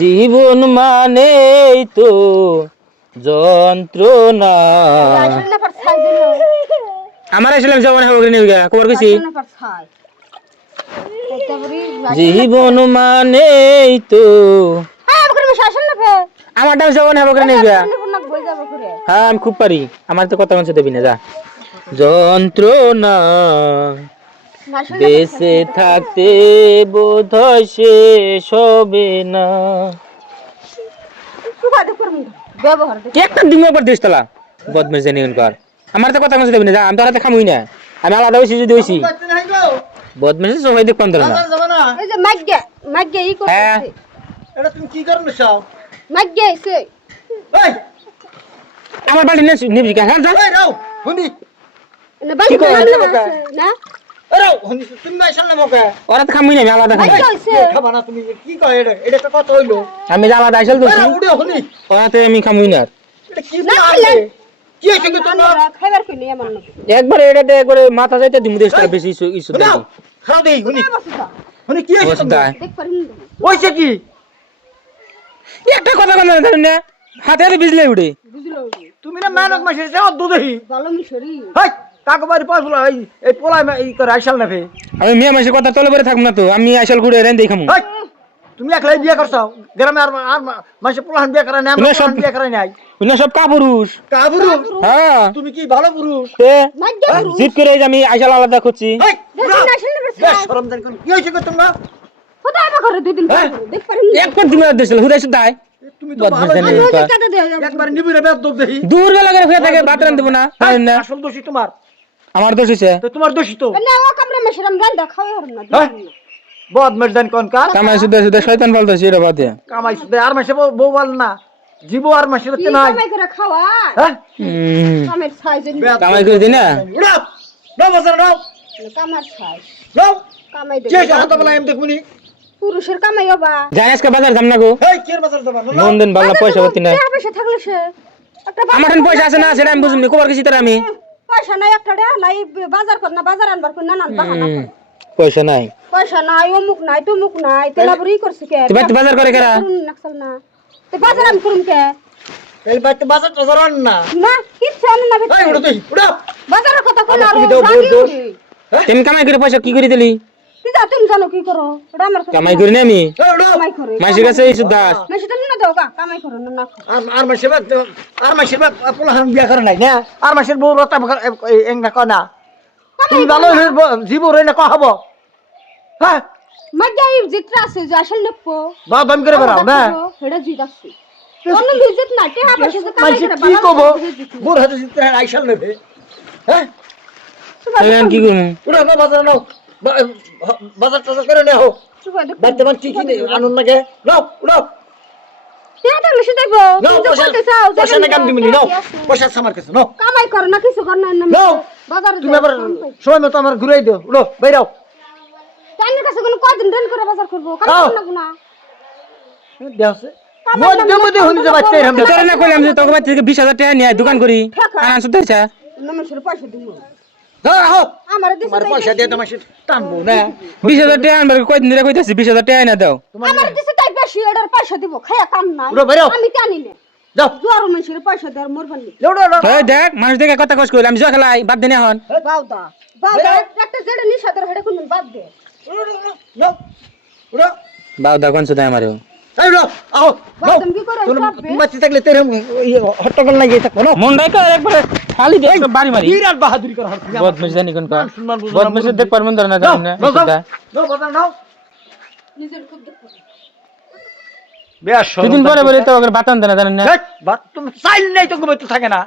জীবন মানেই তো যন্ত্রণা। আমার আসলে জীবন হবে নিয়ে গিয়া খবর কইছি। জীবন মানেই তো আমারটাও জীবন হবে নিয়ে গিয়া। হ্যাঁ আমি খুব পারি, আমার তো কথা মানছে দেবি না যা। যন্ত্রণা বেঁচে থাকতে বোধহয় শেষ হবে না। একটা ডিমের উপর দিস তলা বদমেশ জানি কর, আমার তো কথা মানছে দেবি না যা। আমি তো হাতে খামুই না, আমি আলাদা হইছি যদি হইছি বদমেশ সবাই দেখ পন্দর না। এই যে মাগ্গে মাগ্গে ই করতেছে। এটা তুমি কি করছ সব? মাগ্গে আইছে। এই আমার বাড়ি নিবি কা? হ্যাঁ যা। এই রাও হুনি না বাড়ি না এই রাও হুনি তুমি মাইছাল না মকে। ওরা তো খামুই না, আমি আলাদা খাই। মাগ্গে আইছে। খাবা না তুমি কি কয় এটা? এটা তো কত হইলো? আমি আলাদা আইছাল এই দোছি, রাও উড়ে হুনি ওরাতে আমি খামুই না। এটা কি বলে? কি হইছে কি তোমার? খাইবার কই নি আমার না। একবার এটাতে একবারে মাথা যাইতে দিমু দেশটা বেশি ইস্যু রাও দেখি। খাও দেই হুনি বসা হুনি কি হইছে বসদা তোমার? দেখ পারিন হইছে কি? একটা কথা বল না জানেন না, হাতে হাতে বিজলে উড়ে। বুঝলো তুমি না মানক মাসে যাও দুধহি। ভালো মিশরি হাই কাকু বাড়ি পাঁচ বলা এই পোলাই এই করে আইসাল না ভে। আমি মেয়ে মাসে কথা তলে পরে থাকবো না তো, আমি আইসাল ঘুরে রেন দেই খামু। হাই তুমি একলাই বিয়ে করছো গ্রামে আর মাসে পোলাহান বিয়ে করে না আমরা পোলাহান বিয়ে করে নাই উনি সব কাপুরুষ। কাবুরু হ্যাঁ তুমি কি ভালো পুরুষ? তে মাগ্গে জিত করে এই যে আমি আইসাল আলাদা করছি। হাই দেখুন না শুনলে বেশ বসা শরম দেন কোন কি হইছে গো তোমরা? কথা আবা করে দুই দিন হ্যাঁ? দেখ পারিন একবার দিমে দিছিল হুদাই সুদাই তুমি তো বদমাশ ভালো জানি। আমি ওই কাটা দেয়া যাব একবার নিবিরে বেদ দব দেহি দূর বেলা করে ফেলে থাকে ভাত রান দেব না জানেন না। আসল দোষী তোমার আমার দোষ হইছে, তো তোমার দোষী তো না ও কামরা মেশরাম রান্দা খাওয়া হরম না হ্যাঁ? বদমাশ দেন কোন কার কামাই সুদা সুদা শয়তান বলতাছি এর বাদে। কামাই শুধু আর মাসে বউ বল না জীব আর মাসে কি তো নাই কামাই করে খাওয়া হ্যাঁ কামের সাইজ কামাই করে দি না। উড়াও নাও বাজার নাও কামার সাইজ নাও কামাই যে দে হাত বলা এম দেখুনি পুরুষের কামাই হবা যাই আজকে বাজার যাম না গো, এই কি বাজার যাবা নাও মন দিন ভালো পয়সা পাতি না। পয়সা থাকলে সে একটা আমার কাছে পয়সা আছে না সেটা আমি বুঝিনি, খবর কিছু তার আমি পয়সা নাই একটা নাই বাজার কর না বাজার আনবার কর না না বাহানা করে। পয়সা নাই। পয়সা নাই অমুক নাই তমুক নাই তেলাবরি করছে কে তুই বাচ্চা বাজার করে কেরা? নাকসাল না তে বাজার আন করুম কে এই বাইতে বাজার টাজার আন না না কিচ্ছু আন না এই বেটা উড়ো দেই উড়াও বাজারের কথা কোন আর তুমি দাও বোর দোষ। তুমি কামাই করে পয়সা কি করে দিলি? কি যা তুমি জানো কি করো ওটা আমার কাছে কামাই করি না আমি, এই উড়াও কামাই করে মাসির কাছে এই সুদা। না সেটা না দাও কা কামাই করো না না আর মাসে বাদ আর মাসে বাদ পোলাহান বিয়া করে নাই না আর মাসের বউ রতা এং না কনা তুমি ভালো জীব রই না কহাবো হ্যাঁ মাগাই জিত্রা আছে যে আসল নেপো বা দম করে বেড়াও না হেডা জিত আছে অন্য ভিজিট না টেহা পয়সা যে কামাই মাসে করে কি কবো বোর হাতে জিতে আইসাল নেবে হ্যাঁ আমি কি করবো? উড়ো না বাজার নাও বাজার টাজার করে নাও বাইতে মান কি কি আনন্দ লাগে নাও উড়ো টেহা থাকলে সে দেখবো নাও তুমি পয়সা করতে চাও পয়সা না কাম দিবনি নাও পয়সা আমার কাছে নাও কামাই কর না কিছু কর না নাও বাজারে তুমি আবার সময় মতো আমার ঘুরাই দিও উড়ো বাইরাও টাইনের কাছে কোন কয়দিন দেন করে বাজার করব কামাই কর না গুনা দেওছে মধ্যে মধ্যে হনি যে বাচ্চা এরকম তোরে না কইলাম যে তোকে বাড়ি থেকে 20,000 টাকা নিয়ে আয়, দোকান করি আনা সুদাইছা। নমস্কার পয়সা দিব হ্যাঁ হো আমার দিছে তোমার পয়সা দিয়ে তোমার টানবো না 20,000 টাকা আনবার কয়দিন ধরে কইতাছি 20,000 টাকা না দাও। আমার দিছে তাই বেশি এটার পয়সা দিব খায়া কাম নাই উড়ো বাইরাও আমি জানি না যাও জোর মানুষের পয়সা দেওয়ার মরবার নেই উড়ো উড়ো এই দেখ মানুষ দেখে কথা কইছ কইলাম জুয়া খেলাই বাদ দেন এখন। বাউদা বাউদা একটা জেডে নিশাদের হেডে কোন বাদ দে নাও উড়ো বাউ দা কোন সুদাই আমারে। এই উড়ো আও নাও বাদম কি করে সব তুমি বাচ্চা থাকলে তেরম হট্টগোল লাগিয়ে থাকো না মন নাই কর একবারে খালি দেখ বাড়ি মারি বিরাট বাহাদুরি করা হচ্ছে বদমেশ জানি কোন কা সম্মান বুঝো না, বদমেশ দেখ পারবেন না নাও জানেন না নাও সুদা। নাও বাজার নাও নিজের খুব দেখো বেশ দুদিন পরে বলে তো ওকে বাতান দেনা জানেন না। বাত তুমি চাইল নাই তো ঘুমাইতে থাকে না